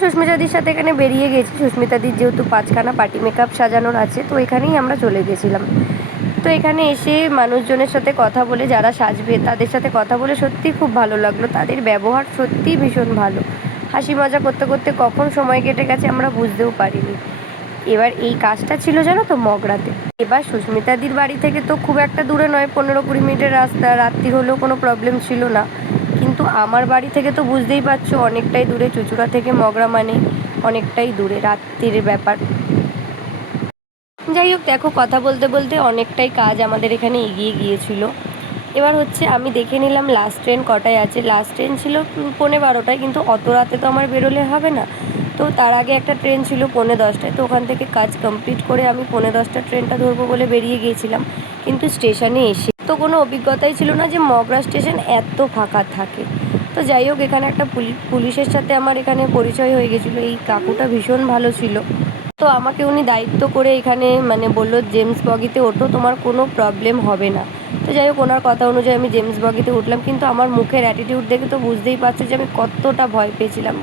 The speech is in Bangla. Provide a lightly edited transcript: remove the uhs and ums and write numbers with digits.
সুস্মিতাদির সাথে এখানে বেরিয়ে গেছি। সুস্মিতাদির যেহেতু 5খানা পার্টি মেকআপ সাজানোর আছে, তো এখানেই আমরা চলে গেছিলাম। তো এখানে এসে মানুষজনের সাথে কথা বলে, যারা সাজবে তাদের সাথে কথা বলে সত্যিই খুব ভালো লাগলো। তাদের ব্যবহার সত্যিই ভীষণ ভালো। হাসি মজা করতে করতে কখন সময় কেটে গেছে আমরা বুঝতেও পারিনি। এবার এই কাজটা ছিল জানো তো মগরাতে। এবার সুস্মিতাদির বাড়ি থেকে তো খুব একটা দূরে নয়, 15-20 মিনিটের রাস্তা। রাত্রি হলেও কোনো প্রবলেম ছিল না। কিন্তু আমার বাড়ি থেকে তো বুঝতেই পারছো অনেকটাই দূরে, চুঁচুড়া থেকে মগরা মানে অনেকটাই দূরে, রাত্রির ব্যাপার। যাই হোক, দেখো কথা বলতে বলতে অনেকটাই কাজ আমাদের এখানে এগিয়ে গিয়েছিল। এবার হচ্ছে আমি দেখে নিলাম লাস্ট ট্রেন কটায় আছে। লাস্ট ট্রেন ছিল 11:15টায়, কিন্তু অত রাতে তো আমার বেরোলে হবে না। তো তার আগে একটা ট্রেন ছিল 10:45টায়। তো ওখান থেকে কাজ কমপ্লিট করে আমি 10:10টার ট্রেনটা ধরবো বলে বেরিয়ে গিয়েছিলাম। কিন্তু স্টেশনে এসে তো কোনো অভিজ্ঞতাই ছিল না যে মগরা স্টেশন এত ফাঁকা থাকে। তো যাই হোক, এখানে একটা পুলিশের সাথে আমার এখানে পরিচয় হয়ে গেছিলো। এই কাকুটা ভীষণ ভালো ছিল। তো আমাকে উনি দায়িত্ব করে এখানে বললো জেমস বগিতে ওঠো, তোমার কোনো প্রবলেম হবে না। তো যাই হোক, ওনার কথা অনুযায়ী আমি জেমস বগিতে উঠলাম। কিন্তু আমার মুখের অ্যাটিটিউড দেখে তো বুঝতেই পারছো যে আমি কতটা ভয় পেয়েছিলাম।